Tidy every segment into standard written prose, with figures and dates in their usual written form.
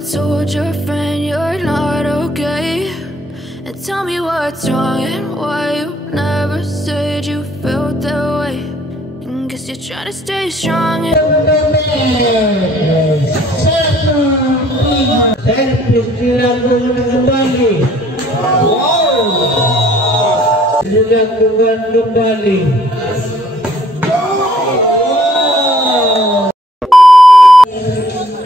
told your friend you're not okay? And tell me what's wrong and why you never said you felt that way. And guess you're trying to stay strong and servis dilakukan kembali. Dilakukan kembali.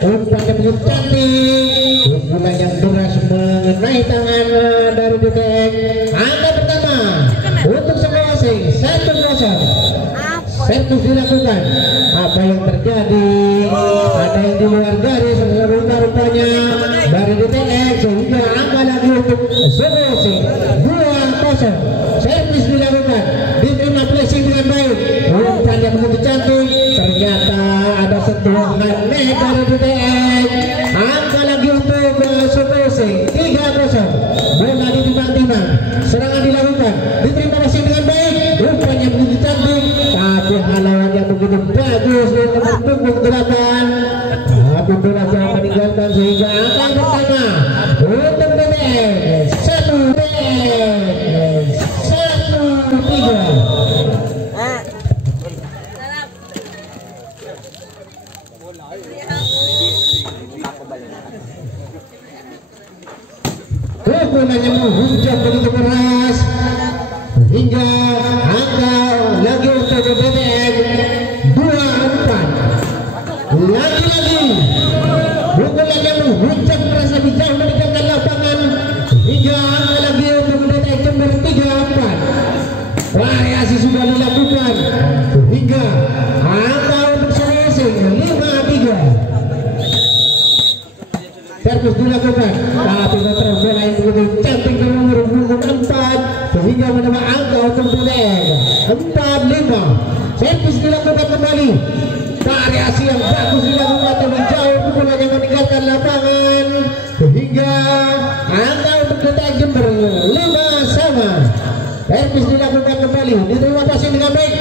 Umpannya begitu cantik, pukulan yang deras mengenai tangan dari DTX. Angka pertama untuk Sulawesi 1-0. Servis dilakukan. Apa yang terjadi? Ada yang di luar garis rupa-rupanya dari DTX, sehingga angka lagi untuk Sulawesi 2-0. Servis dilakukan, diterima placing dengan baik. Umpan yang begitu cantik, ternyata ada sentuhan aneh dari DTX. Angka lagi untuk Sulawesi 3-0. Bola ditimbang-timbang, serangan dilakukan, diterima placing dengan baik. Umpan yang begitu cantik, tapi halangan yang begitu bagus dari nomor punggung 8. Tapi bola jauh meninggalkan, sehingga angka pertama untuk DTX 1-3. Pukulannya menghujam begitu keras hingga angka lagi untuk DTX 2-4. Lagi-lagi pukulannya menghujam keras lebih jauh meninggalkan lapangan hingga angka lagi untuk DTX Jember 3-4. Variasi sudah dilakukan hingga angka untuk Sulawesi 5-3. Servis dilakukan, tapi kontrol bola yang begitu cantik dari nomor punggung 4 sehingga menambah angka untuk DTX 4-5. Servis dilakukan kembali, variasi yang bagus dilakukan lebih jauh, pukulan yang meninggalkan lapangan sehingga angka untuk DTX Jember 5-sama. Servis dilakukan kembali, diterima passing dengan baik.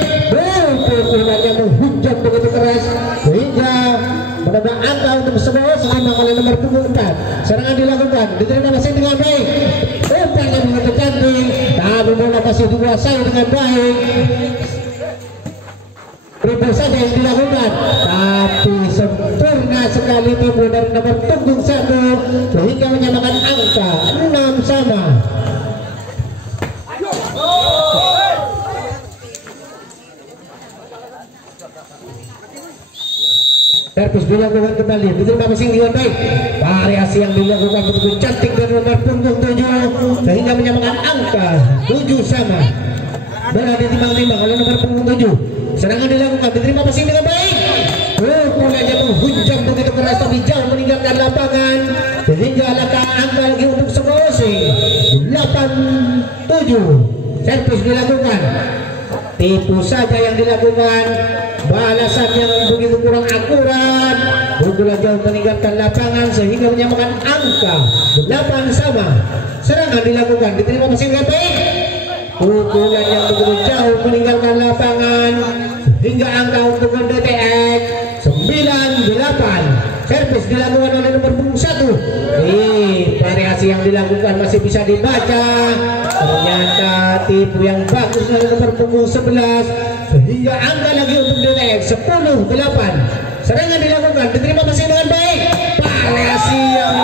Pukulan yang menghujam begitu keras sehingga menambah angka untuk Sulawesi 5 oleh nomor punggung 4. Serangan dilakukan, diterima passing dengan baik. Umpan yang begitu cantik, tapi bola masih dikuasai dengan baik. Dribble saja yang dilakukan, tapi sempurna sekali timbul dari nomor punggung 1 sehingga menyamakan angka 6-sama. Servis dilakukan kembali, diterima passing dengan baik. Variasi yang dilakukan begitu cantik dari nomor punggung 7 sehingga menyamakan angka 7-sama. Bola ditimbang-timbang oleh nomor punggung 7. Serangan dilakukan, diterima passing dengan baik. Pukulannya menghujam begitu keras tapi jauh meninggalkan lapangan sehingga angka lagi untuk Sulawesi 8-7. Servis dilakukan, tipu saja yang dilakukan, balasan yang begitu kurang akurat, pukulan jauh meninggalkan lapangan sehingga menyamakan angka 8-sama. Serangan dilakukan, diterima passing dengan baik. Pukulan yang begitu jauh meninggalkan lapangan hingga angka untuk DTX 9-8. Servis dilakukan oleh nomor punggung 1. Variasi yang dilakukan masih bisa dibaca. Ternyata tipu yang bagus dari nomor punggung 11 sehingga angka lagi untuk DTX 10-8. Serangan dilakukan, diterima passing dengan baik. Variasi yang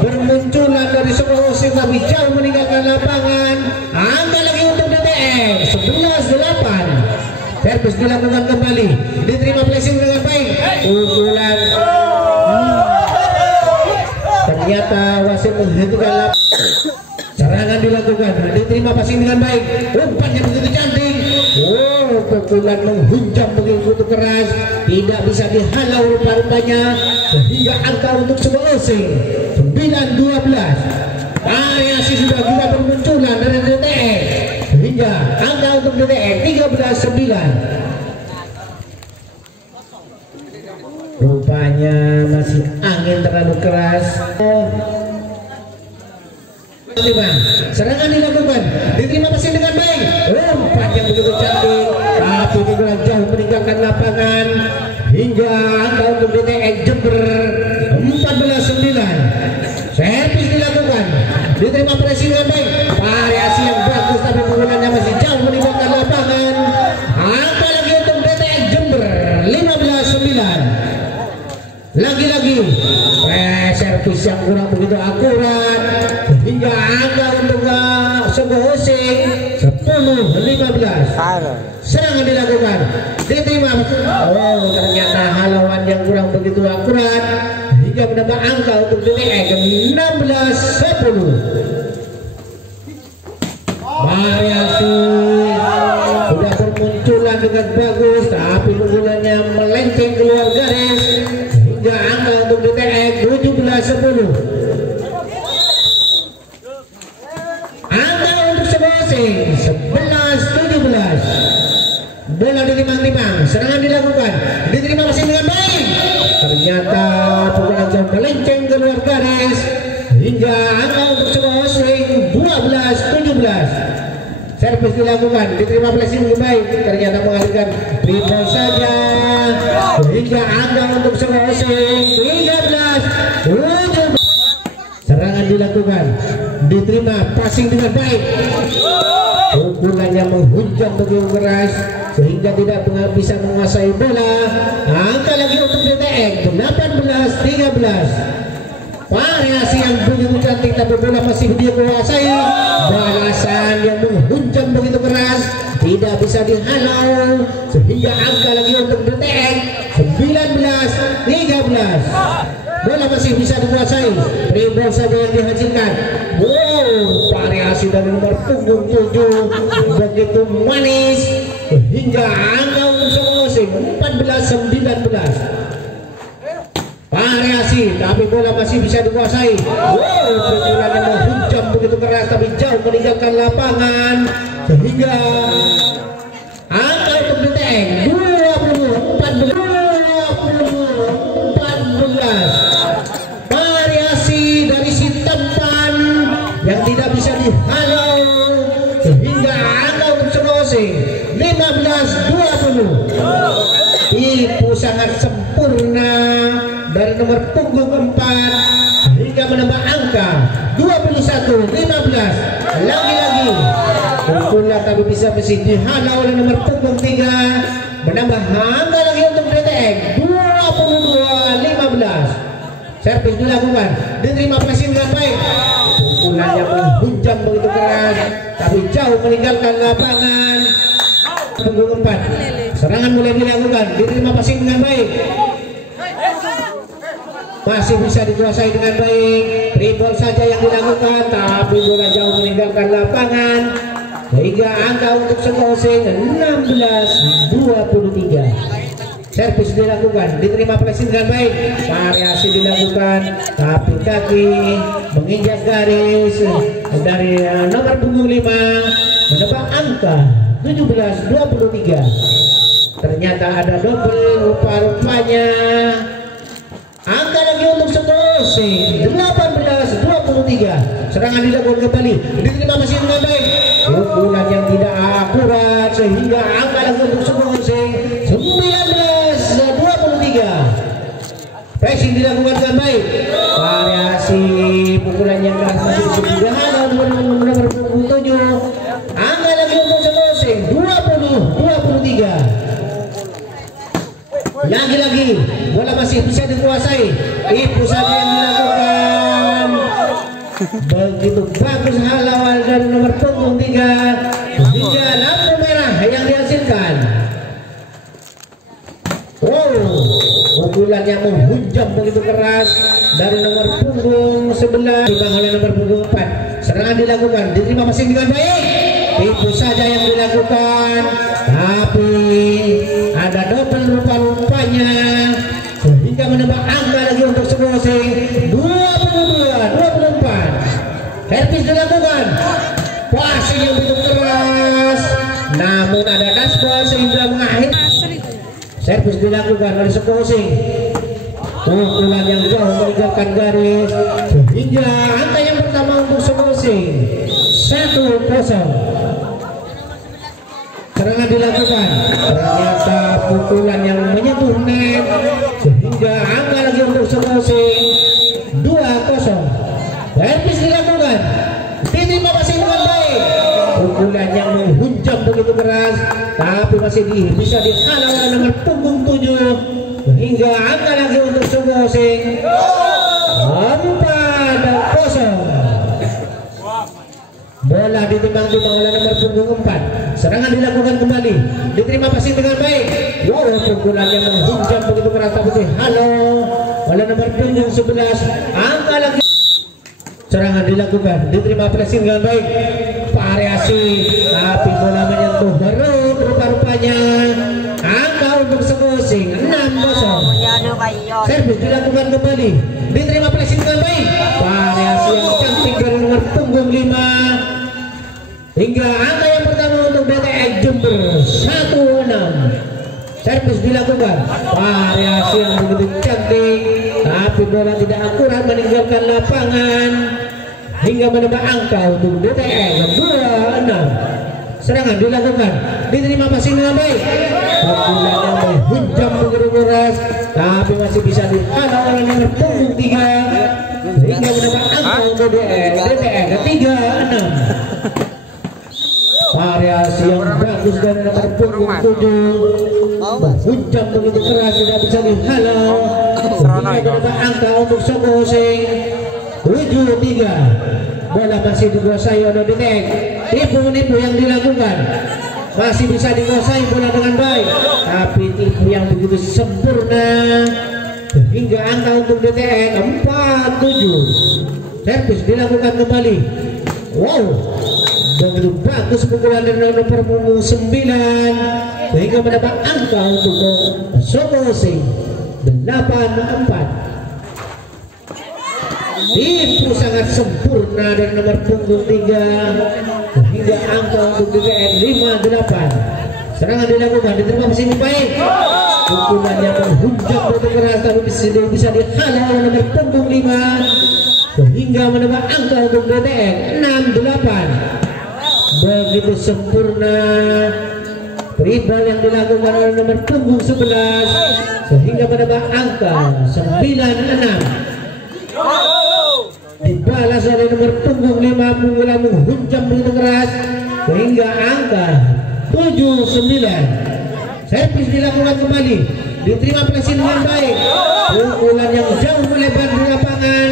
bermunculan dari Sulawesi tapi jauh meninggalkan lapangan. Angka lagi untuk DTX 11-8. Servis dilakukan kembali, diterima placing dengan baik. Pukulan ternyata wasit menghentikan. Serangan dilakukan, diterima passing dengan baik. Umpan yang begitu cantik. Pukulan menghujam begitu keras, tidak bisa dihalau rupa-rupanya sehingga angka untuk Sulawesi 9-12. Variasi sudah juga bermunculan dari DTX sehingga angka untuk DTX 13-9. Rupanya masih angin terlalu keras. Serangan dilakukan, diterima passing dengan baik. Umpan yang begitu cantik, tapi bola jauh meninggalkan lapangan hingga angka untuk DTX Jember 14-9. diterima pressing dengan baik, variasi yang bagus tapi pukulannya masih jauh meninggalkan lapangan. Angka lagi untuk DTX Jember 15-9. Lagi-lagi servis yang kurang begitu akurat hingga angka untuk sebuah Osing 10-15. Serangan dilakukan, diterima. Oh, ternyata halauan yang kurang begitu akurat hingga menambah angka untuk DTX 16-10. Variasi sudah bermunculan dengan bagus tapi pukulannya melenceng keluar garis hingga angka untuk DTX 17-10. Angka untuk Sebosing 11-17. Bola ditimang-timang, serangan dilakukan, diterima masih dengan baik. Ternyata pukulan jauh melenceng keluar garis hingga angka untuk Sebosing 12-17. Servis dilakukan, diterima flashing dengan baik, ternyata mengalihkan dribble saja hingga angka untuk Sebosing 13-17. Serangan dilakukan, diterima passing dengan baik. Pukulannya menghujam begitu keras sehingga tidak bisa menguasai bola. Angka lagi untuk DTX 18-13. Variasi yang begitu cantik tapi bola masih dia kuasai. Balasan yang menghujam begitu keras tidak bisa dihalau sehingga angka lagi untuk DTX 19-13. Bola masih bisa dikuasai, dribble saja yang dihasilkan. Wow, variasi dari nomor punggung 7 begitu manis hingga angka untuk Sebosing 14-19. Variasi tapi bola masih bisa dikuasai. Wow, pukulannya menghujam begitu keras tapi jauh meninggalkan lapangan sehingga angka untuk DTX 20-14. Variasi dari si tempan yang tidak bisa dihalau sehingga angka untuk Sebosing 15-20. Tipu sangat sempurna dari nomor punggung 4 hingga menambah angka 21-15. Lagi-lagi pukulan tapi bisa masih dihalau oleh nomor punggung 3 menambah angka lagi untuk DTX 22-15. Servis dilakukan, diterima passing dengan baik. Pukulannya menghujam begitu keras tapi jauh meninggalkan lapangan. Punggung 4. Serangan mulai dilakukan, diterima passing dengan baik. Masih bisa dikuasai dengan baik. Dribble saja yang dilakukan tapi bola jauh meninggalkan lapangan sehingga angka untuk Sebosing 16-23. Servis dilakukan, diterima flashing dengan baik. Variasi dilakukan tapi kaki menginjak garis dari nomor punggung 5 menambah angka 17-23. Ternyata ada double rupa-rupanya. Angka lagi untuk Sebosing 18-23. Serangan dilakukan kembali, diterima masih dengan baik. Pukulan yang tidak akurat sehingga angka lagi untuk Sebosing 19-23. Pressing dilakukan dengan baik. Variasi pukulan yang keras masih disediakan nomor 7. Angka lagi untuk Sebosing 20-23. Lagi-lagi bola masih bisa dikuasai. Tipu saja yang dilakukan. Begitu bagus halauan dari nomor punggung 3 hingga lampu merah yang dihasilkan. Wow, pukulan yang menghujam begitu keras dari nomor punggung 11 dibang oleh nomor punggung 4. Serangan dilakukan, diterima masing dengan baik. Tipu saja yang dilakukan tapi ada double rupa-rupanya sehingga menambah angka lagi untuk Sebosing 22-24. Servis dilakukan, passing yang begitu keras namun ada dashball sehingga mengakhiri. Servis dilakukan oleh Sebosing. Pukulan yang jauh meninggalkan garis sehingga angka yang pertama untuk Sebosing 1-0. Serangan dilakukan, ternyata pukulan yang menyentuh net sehingga angka lagi untuk Sebosing 2-0. Servis dilakukan, begitu keras, tapi masih bisa dihalau oleh nomor punggung 7 hingga angka lagi untuk sebuah osing 4-0. Bola ditimbang-timbang oleh nomor punggung 4. Serangan dilakukan kembali, diterima passing dengan baik. Wow, pukulan yang menghujam begitu keras tapi dihalau oleh nomor punggung 11. Angka lagi. Serangan dilakukan, diterima passing dengan baik. Variasi, tapi bola menyentuh baru rupa-rupanya. Angka untuk sekosing 6-0. Servis dilakukan kembali, diterima passing dengan baik. Variasi yang cantik dari nomor punggung 5 hingga angka yang pertama untuk DTX Jember 1-6. Servis dilakukan, variasi yang begitu cantik, tapi bola tidak akurat meninggalkan lapangan hingga menambah angka untuk DTX 2-6. Serangan dilakukan, diterima passing dengan baik. Pukulan yang menghujam begitu keras, tapi masih bisa dihalau oleh nomor punggung 3 hingga menambah angka untuk DTX 3-6. Variasi yang bagus dari nomor punggung 7 menghujam begitu keras, tidak bisa dihalau hingga menambah angka untuk sekosing 7-3. Bola masih dikuasai oleh DTX. Tipu-nipu yang dilakukan masih bisa dikuasai bola dengan baik, tapi tipu yang begitu sempurna hingga angka untuk DTX 4-7. Servis dilakukan kembali. Wow, begitu bagus pukulan dari nomor punggung 9 sehingga mendapat angka untuk Sokosing 8-4. Tipu sangat sempurna dari nomor punggung 3 hingga angka untuk DTX 5-8. Serangan dilakukan, diterima passing baik. Pukulan yang menghujam begitu keras tapi bisa dihalau oleh nomor punggung 5 sehingga menambah angka untuk DTX 6-8. Begitu sempurna dribble yang dilakukan oleh nomor punggung 11 sehingga menambah angka 9-6. Dibalas oleh nomor punggung 5, pukulan menghujam begitu keras sehingga angka 7-9. Servis dilakukan kembali, diterima passing dengan baik. Pukulan yang jauh melebar di lapangan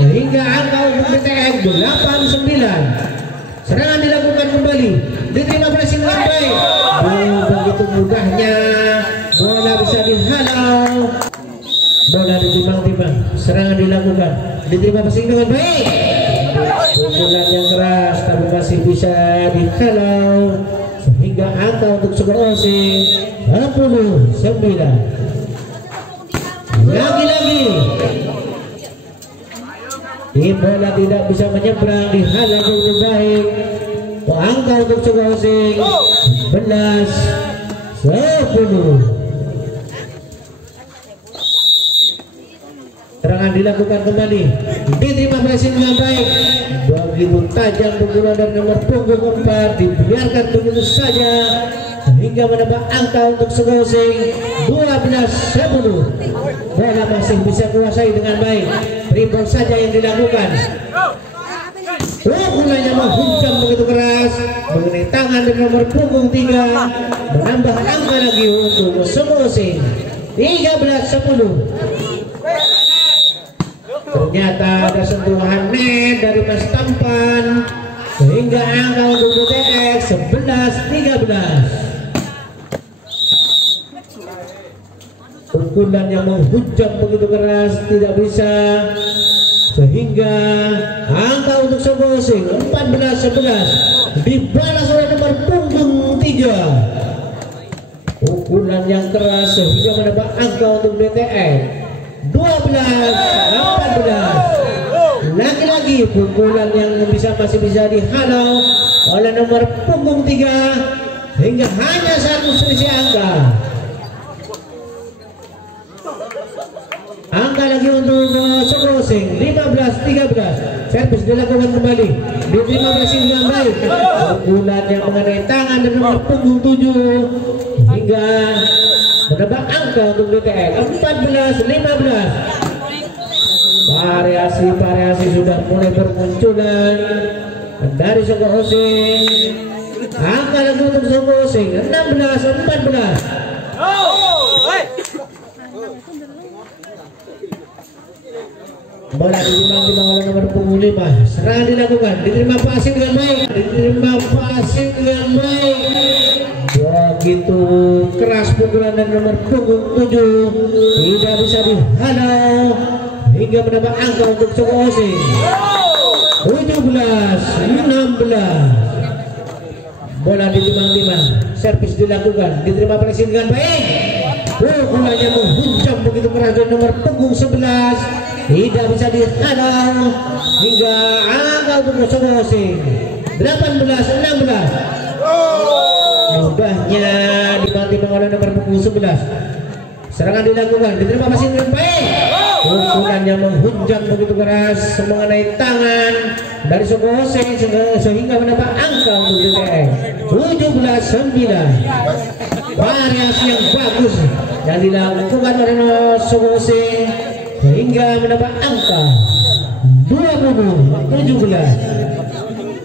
sehingga angka untuk DTX 8-9. Serangan dilakukan kembali, diterima passing dengan baik. Begitu mudahnya bola bisa dihalau. Bola ditimbang-timbang, serangan dilakukan, diterima passing dengan baik. Pukulan yang keras tapi masih bisa dihalau sehingga angka untuk sekosing 10-9. Lagi-lagi bola tidak bisa menyeberang, dihalau dengan baik. Angka untuk sekosing 11-10. Serangan dilakukan kembali, diterima passing dengan baik. Begitu tajam pukulan dari nomor punggung 4, dibiarkan begitu saja hingga menambah angka untuk sekosing 12-10. Bola masih bisa kuasai dengan baik. Dribble saja yang dilakukan. Pukulannya menghujam begitu keras mengenai tangan dari nomor punggung 3, menambah angka lagi untuk sekosing 13-10. Ternyata ada sentuhan net dari Mas Tampan sehingga angka untuk DTX 11-13. Pukulan yang menghujam begitu keras tidak bisa sehingga angka untuk sekosing 14-11. Dibalas oleh nomor punggung 3. Pukulan yang keras sehingga menambah angka untuk DTX 12-14. Lagi-lagi pukulan yang masih bisa dihalau oleh nomor punggung 3 hingga hanya satu selisih angka. Angka lagi untuk sekosing 15-13. Servis dilakukan kembali, diterima passing dengan baik. Pukulan yang mengenai tangan dari nomor punggung 7 hingga menambah angka untuk DTX 14-15. Variasi sudah mulai bermunculan dari sekosing Angka lagi untuk Sogosing 16-14. Bola ditimbang oleh nomor punggung 5. Serangan dilakukan, diterima passing dengan baik, begitu keras pukulan dari nomor punggung 7, tidak bisa dihalau hingga mendapat angka untuk Sogosing 17-16. Bola ditimbang-timbang, servis dilakukan, diterima passing dengan baik, pukulannya menghujam begitu keras dari nomor punggung 11, tidak bisa dihalau hingga angka untuk Sogosing 18-16. Mudahnya dibanting oleh nomor punggung 11. Serangan dilakukan, diterima passing dengan baik, pukulannya menghujam begitu keras mengenai tangan dari Sogosing sehingga mendapat angka untuk DTX 17-9. Variasi yang bagus yang dilakukan oleh Sogosing sehingga mendapat angka 20-17.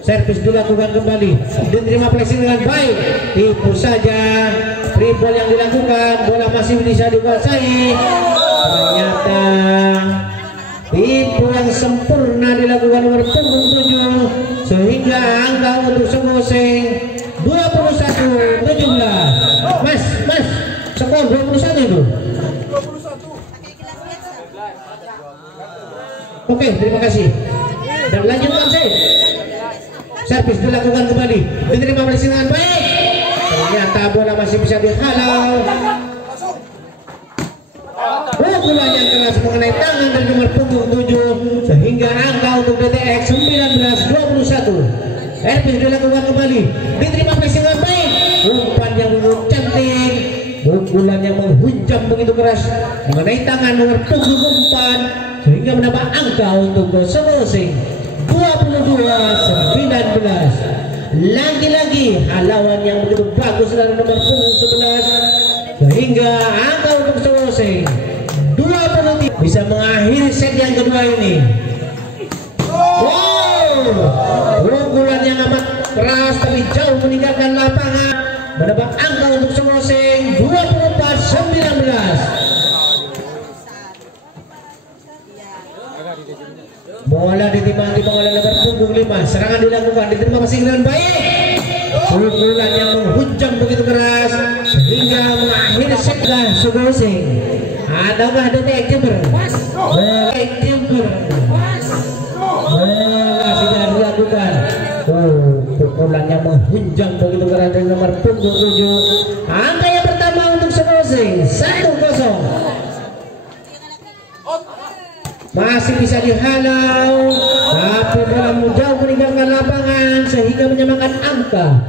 Servis dilakukan kembali, diterima passing dengan baik, tipu saja free ball yang dilakukan, bola masih bisa dikuasai. Ternyata tipu yang sempurna dilakukan nomor punggung 7 sehingga angka untuk Sogosing 21-17. Mas, skor 21 itu. Oke, terima kasih. Dan lanjutkan saya. Servis dilakukan kembali, diterima passing dengan baik. Ternyata bola masih bisa dihalau. Pukulan yang keras mengenai tangan dari nomor punggung 7 sehingga angka untuk DTX 19-21. Servis dilakukan kembali, diterima passing dengan baik. Umpan yang cantik, pukulan yang menghujam begitu keras mengenai tangan nomor punggung 4 sehingga mendapat angka untuk Sogosing 22-19. Lagi-lagi halauan yang begitu bagus dari nomor punggung 11 sehingga angka untuk Sogosing 23 bisa mengakhiri set yang kedua ini. Wow, pukulan yang amat keras tapi jauh meninggalkan lapangan mendapat angka untuk Sogosing 24-19. Bola ditimbang-timbang oleh nomor punggung 5. Serangan dilakukan, diterima passing dengan baik. Pukulan yang menghujam begitu keras sehingga mengakhiri set Sogosing. Adakah DTX Jember? DTX Jember. Sudah dilakukan. Pukulan yang menghujam begitu keras dari nomor punggung 7. Angka yang pertama untuk Sogosing 1-0. Masih bisa dihalau, tapi bola jauh meninggalkan lapangan sehingga menyamakan angka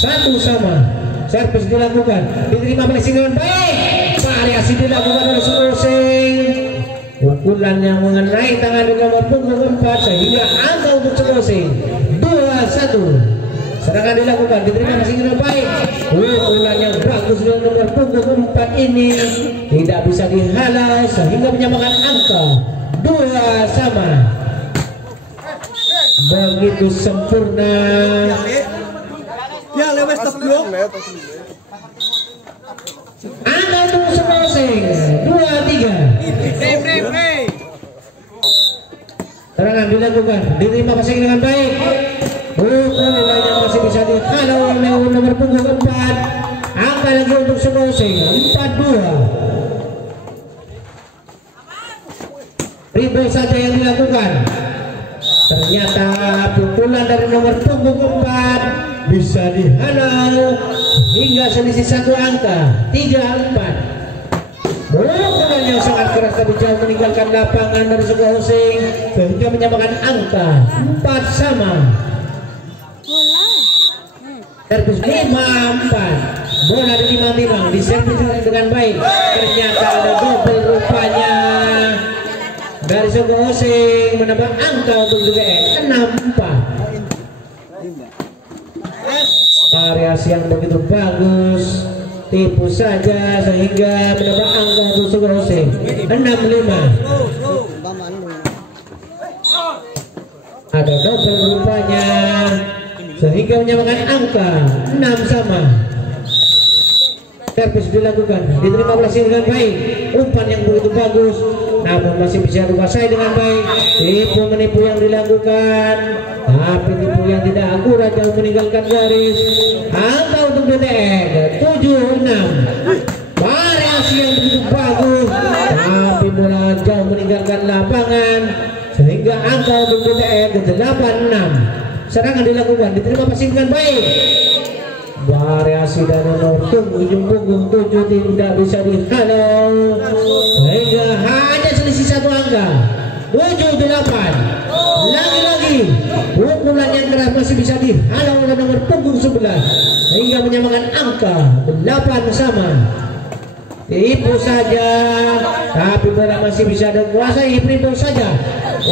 1-1. Servis dilakukan, diterima passing dengan baik. Variasi dilakukan oleh Sogosing. Pukulan yang mengenai tangan nomor punggung 4 sehingga angka untuk Sogosing 2-1. Serangan dilakukan, diterima passing dengan baik. Pukulan yang bagus dengan nomor punggung 4 ini tidak bisa dihalau sehingga menyamakan angka 2-2. Begitu sempurna. Ya, lewat stop dulu. Angka untuk Sogosing 2-3. Serangan dilakukan, diterima passing dengan baik. Pukulan yang masih bisa dihalau oleh nomor punggung 4. Angka lagi untuk Sogosing 4-2. Ribut saja yang dilakukan. Ternyata pukulan dari nomor punggung 4 bisa dihalau hingga selisih 1 angka 3-4. Pukulan yang sangat keras tapi jauh meninggalkan lapangan dari Sogosing sehingga menyamakan angka 4-4. Servis 5-4. Bola ditimbang-timbang, diservis dengan baik. Ternyata ada double rupanya dari Sogosing menambah angka untuk DTX 6-4. Variasi yang begitu bagus, tipu saja sehingga menambah angka untuk Sogosing 6-5. Ada double rupanya sehingga menyamakan angka 6 sama. Servis dilakukan, diterima passing dengan baik, umpan yang begitu bagus, namun masih bisa dikuasai dengan baik. Tipu menipu yang dilakukan, tapi tipu yang tidak akurat jauh meninggalkan garis. Angka untuk DTN 7-6. Variasi yang begitu bagus, tapi bola jauh meninggalkan lapangan, sehingga angka untuk DTN 8-6. Serangan dilakukan, diterima passing dengan baik. Variasi dari nomor ujung punggung 7 tidak bisa dihalau, sehingga hanya selisih 1 angka 7-8. Lagi-lagi pukulan yang keras masih bisa dihalau oleh nomor punggung 11, sehingga menyamakan angka 8 sama. Tipu saja, tapi bola masih bisa dikuasai. Free ball saja,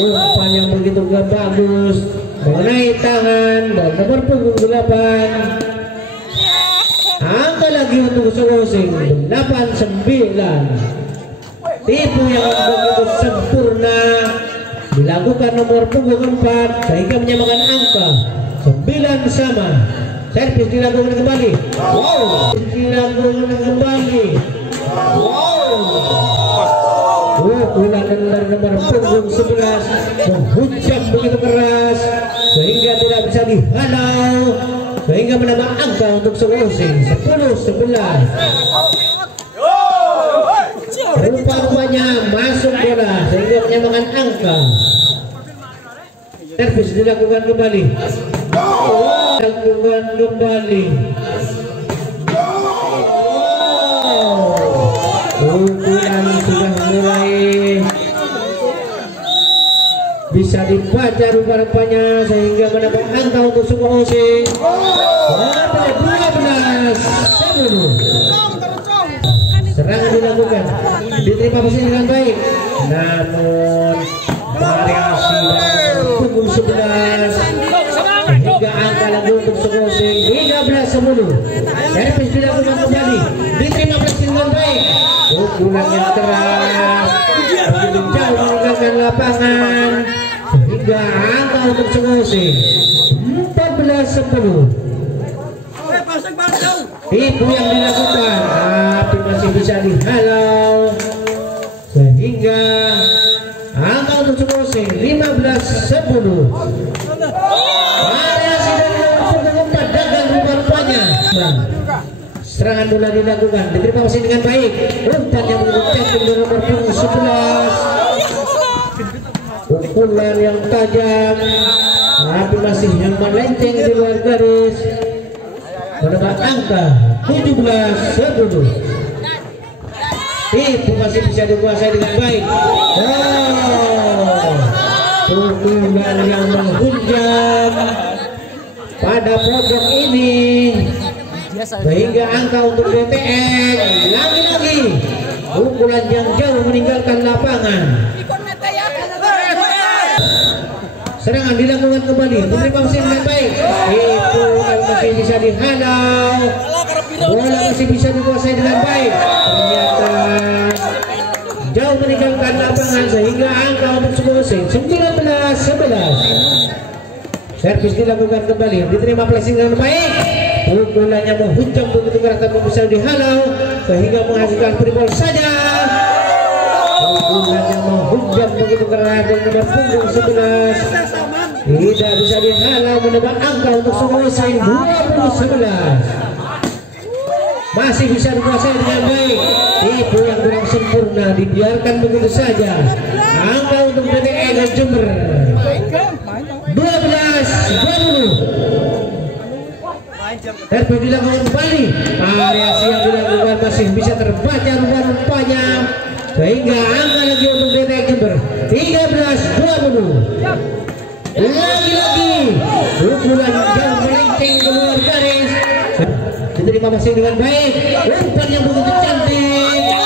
umpan yang begitu bagus mengenai tangan dan nomor punggung 8. Angka lagi untuk Sulawesi 8-9. Tipu yang begitu sempurna dilakukan nomor punggung 4, sehingga menyamakan angka 9 sama. Servis dilakukan kembali. Wow, dilakukan kembali. Wow. Pukulan dari nomor punggung 11 menghujam begitu keras, sehingga tidak bisa dihalau, sehingga menambah angka untuk Sulawesi 10-11. Rupa-rupanya masuk bola, sehingga menyamakan angka. Servis dilakukan kembali. Dilakukan kembali. Pukulan sudah mulai bisa dibaca rupa-rupanya, sehingga menambah angka untuk Sulawesi. Ada 12-10. Serangan dilakukan, diterima passing dengan baik, namun variasi punggung 11 hingga angka lagi untuk Sulawesi 13-10. Servis dilakukan kembali, diterima passing dengan baik. Pukulan yang keras begitu jauh meninggalkan lapangan, sehingga angka untuk Sulawesi 14-10. Tipu yang dilakukan, tapi masih bisa dihalau, sehingga angka untuk Sulawesi 15-10. Variasi dari nomor 4 gagal rupa-rupanya. Serangan bola dilakukan, diterima passing dengan baik. Umpan yang mengucapkan dari nomor punggung 11. Pukulan yang tajam, tapi masih yang melenceng di luar garis. Menambah angka 17-10. Tipu masih bisa dikuasai dengan baik. Pukulan yang menghujam pada pojok ini, sehingga angka untuk DTN lagi-lagi pukulan yang jauh meninggalkan lapangan. Serangan dilakukan kembali, diterima passing dengan baik. Itu masih bisa dihalau, bola masih bisa dikuasai dengan baik. Ternyata jauh meninggalkan lapangan, sehingga angka untuk Sulawesi 19-11. Servis dilakukan kembali, diterima passing dengan baik. Pukulannya menghujam begitu keras dan bisa dihalau, sehingga menghasilkan free ball saja. Pukulannya menghujam begitu keras dan nomor punggung 11 tidak bisa dihalau, menambah angka untuk Sulawesi 20-11. Masih bisa dikuasai dengan baik. Tipu yang kurang sempurna dibiarkan begitu saja. Angka untuk DTN dan Jember 12-20. Servis dilakukan kembali. Variasi yang dilakukan masih bisa terbaca rupa-rupanya, sehingga angka lagi untuk DTN Jember 13-20. Lagi-lagi pukulan yang melenceng keluar garis, diterima passing dengan baik. Umpan yang begitu cantik.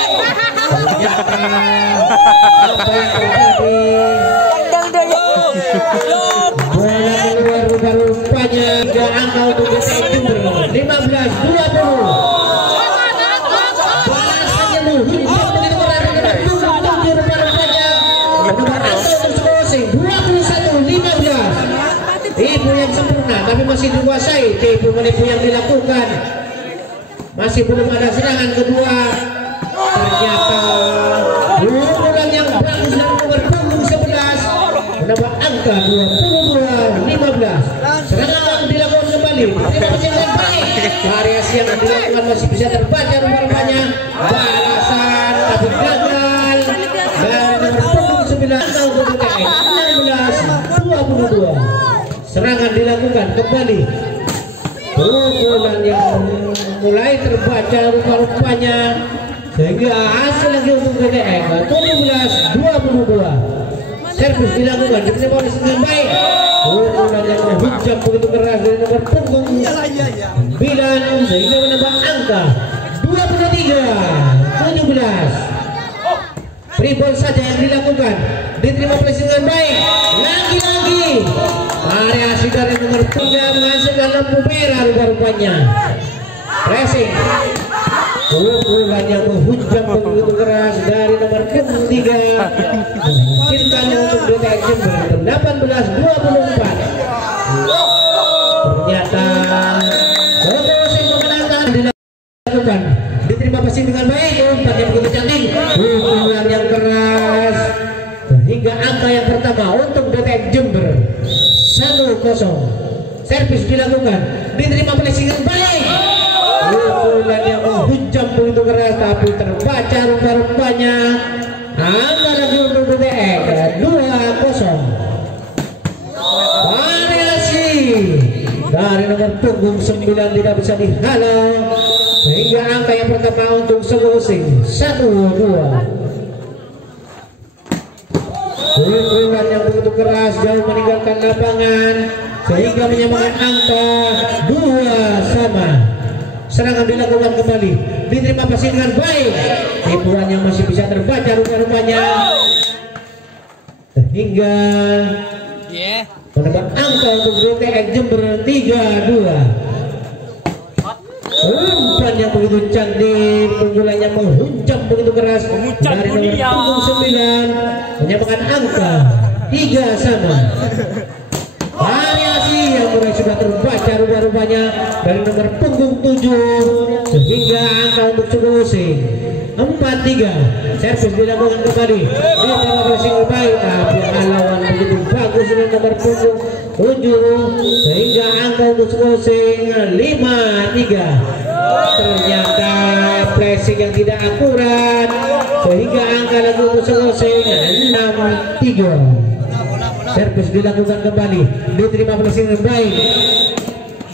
Ternyata apa yang terjadi, bola keluar rupa-rupanya. Dan angka untuk DTN Jember 15-20. Balasannya menghujam begitu keras dengan punggung 7 rupa-rupanya. Menambah angka untuk Sulawesi 21-15. Ibu yang sempurna sempurna tapi masih dikuasai. Tipu menipu yang dilakukan, masih belum ada serangan kedua. Ternyata pukulan yang bagus dari nomor punggung 11 menambah angka 22-15. Serangan yang dilakukan kembali, terima kasih dengan baik. Variasi yang dilakukan masih bisa terbaca rupanya. Balasan tapi gagal dari nomor punggung 9 untuk DTX 16-22. Serangan dilakukan kembali. Pukulan yang mulai terbaca rupa-rupanya sehingga hasil lagi untuk DTX 17-22. Servis dilakukan diterima oleh dengan baik. Pukulan yang menghujam begitu keras dari nomor punggung 9 sehingga menambah angka 23-17. Free ball saja yang dilakukan, diterima oleh dengan baik. Lagi-lagi variasi dari nomor 3 menghasilkan lampu merah rupa-rupanya. Pressing, pukulan yang menghujam begitu keras dari nomor 3 menghasilkan untuk DTX Jember 18-24. Ternyata proses pemenangan dilakukan, diterima pasti dengan baik. Umpan yang begitu cantik, pukulan yang keras sehingga angka yang pertama untuk DTX Jember 1-0. Servis dilakukan, diterima pasti dengan baik. Pukulan yang menghujam begitu keras tapi terbaca rupa-rupanya. Angka lagi untuk DTX 2-0. Variasi dari nomor punggung 9 tidak bisa dihalau sehingga angka yang pertama untuk Selosing 1-2. Pukulan yang begitu keras jauh meninggalkan lapangan sehingga menyamakan angka 2-2. Serangan dilakukan kembali, diterima pasti dengan baik. Tipuan yang masih bisa terbaca rupa-rupanya sehingga menambah angka untuk DTX Jember 3-2. Umpan yang begitu cantik, pukulan yang menghujam begitu keras dari nomor punggung 9 menyamakan angka 3-3. Variasi yang mulai sudah terbaca rupa-rupanya dari nomor punggung 7 sehingga angka untuk Selosing 4-3. Servis dilakukan kembali, diterima pressing baik tapi lawan begitu bagus dengan nomor punggung 7 sehingga angka untuk Selosing 5-3. Ternyata pressing yang tidak akurat sehingga angka lagi untuk Selosing 6-3. Servis dilakukan kembali, diterima pressing yang baik.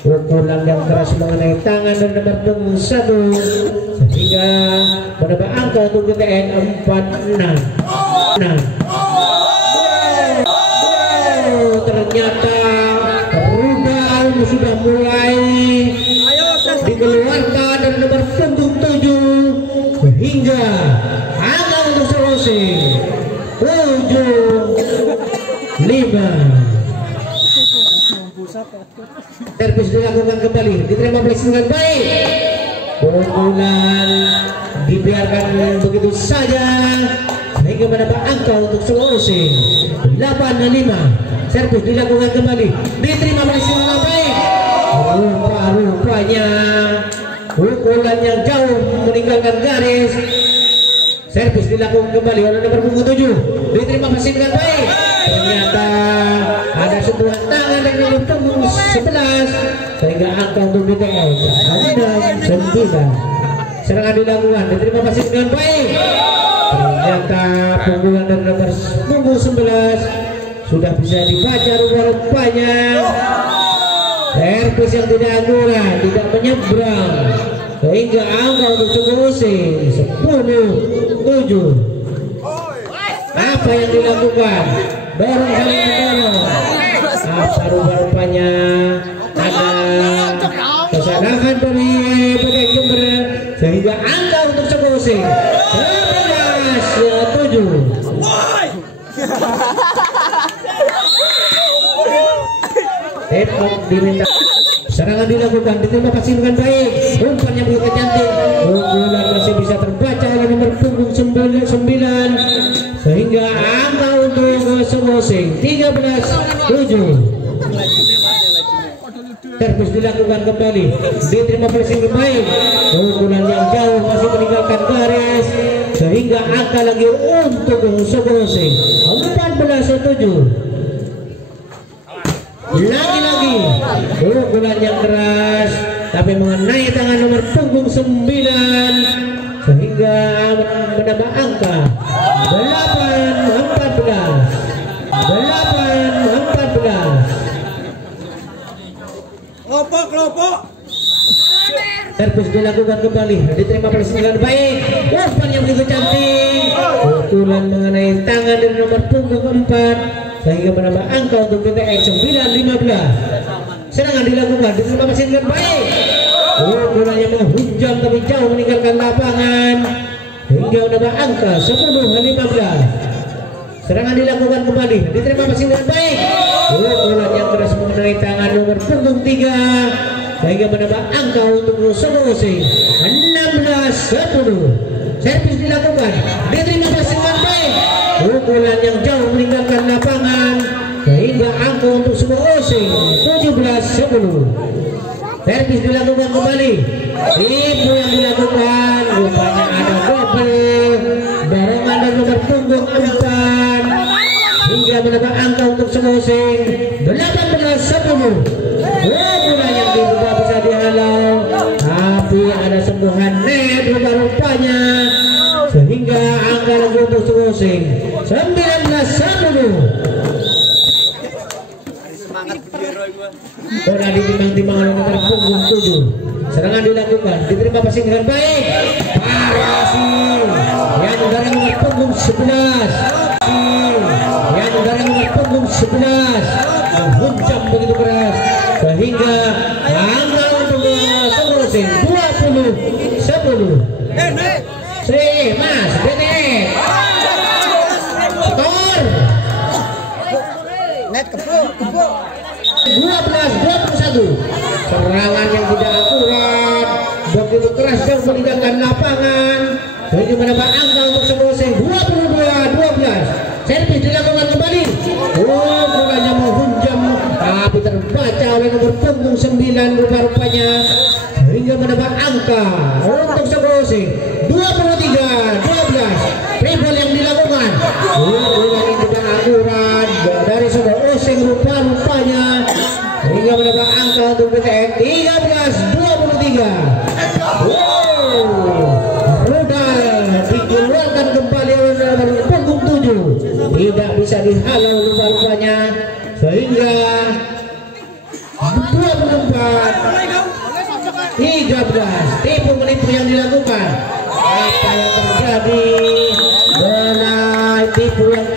Pukulan yang keras mengenai tangan dari nomor punggung 1 sehingga menambah angka untuk DTX 4-6. Ternyata perubahan sudah mulai dikeluarkan dari nomor punggung 7 sehingga angka untuk Selosing 7-5. Servis dilakukan kembali, diterima pressing dengan baik. Pukulan dibiarkan begitu saja sehingga menambah angka untuk Selosing 8-5. Servis dilakukan kembali, diterima pressing dengan baik. Rupa-rupanya pukulan yang jauh meninggalkan garis. Servis dilakukan kembali oleh nomor punggung 7, diterima pressing dengan baik. Ternyata ada sentuhan tangan dari nomor punggung 11 sehingga angka untuk DTX 6-9. Serangan dilakukan, diterima pressing dengan baik. Ternyata pukulan dari nomor punggung 11 sudah bisa dibaca rupa-rupanya. Servis yang tidak akurat, tidak menyeberang sehingga angka untuk Selosing 10-7. Apa yang dilakukan? Dorong saling mendorong. Apa rupa-rupanya ada kesalahan dari DTX Jember sehingga angka untuk Selosing 11-7. Tepok diminta. Serangan dilakukan, diterima pasti dengan baik. Umpan yang begitu cantik, pukulan masih bisa terbaca oleh nomor punggung 9 sehingga angka untuk Selosing 13-7. servis dilakukan kembali, diterima pressing baik, pukulan yang jauh masih meninggalkan garis sehingga angka lagi untuk Sogosing 14-7. Lagi-lagi pukulan yang keras tapi mengenai tangan nomor punggung 9 sehingga menambah angka 8-14. Kelompok. Servis dilakukan kembali, diterima persenjataan baik, umpan yang begitu cantik, pukulan mengenai tangan dari nomor punggung 4 sehingga menambah angka untuk BTX 9-15. Serangan dilakukan, diterima persenjataan baik, pukulan yang menghujam tapi jauh meninggalkan lapangan hingga menambah angka 10-15. Serangan dilakukan kembali, diterima persenjataan baik, pukulan yang keras mengenai tangan nomor punggung 3 sehingga menambah angka untuk Sogosing 16-10. Servis dilakukan, diterima persenjataan baik, pukulan yang jauh meninggalkan lapangan sehingga angka untuk Sogosing 17-10. Servis dilakukan kembali, tipu yang dilakukan rupanya ada double barengan dan nomor punggung 4 hingga menambah angka untuk Sogosing 18-10. Pukulan yang dibuka bisa dihalau tapi ada sentuhan net rupa-rupanya sehingga angka lagi untuk Sogosing 19-10. Bola ditimbang-timbang oleh nomor punggung 7. Serangan dilakukan, diterima passing dengan baik, Parasil yang dari nomor punggung 11 yang dari nomor punggung 11 menghujam begitu keras sehingga angka untuk Sogosing 20-10. Sri Mas BTX skor 12-21. Serangan yang tidak akurat begitu keras dan meninggalkan lapangan sehingga menambah angka untuk Sogosing 22-12. Servis dilakukan kembali, pukulannya menghujam tapi terbaca oleh nomor punggung 9 rupa-rupanya sehingga menambah angka untuk Sogosing 23-12. Triple yang dilakukan, pukulan yang tidak akurat dari Sogosing rupa-rupanya hingga menambah angka untuk BTX 13-23. Rudal dikeluarkan kembali oleh nomor punggung 7, tidak bisa dihalau rupa-rupanya sehingga 24-13. Tipu menipu yang dilakukan, apa yang terjadi? Bola tipu yang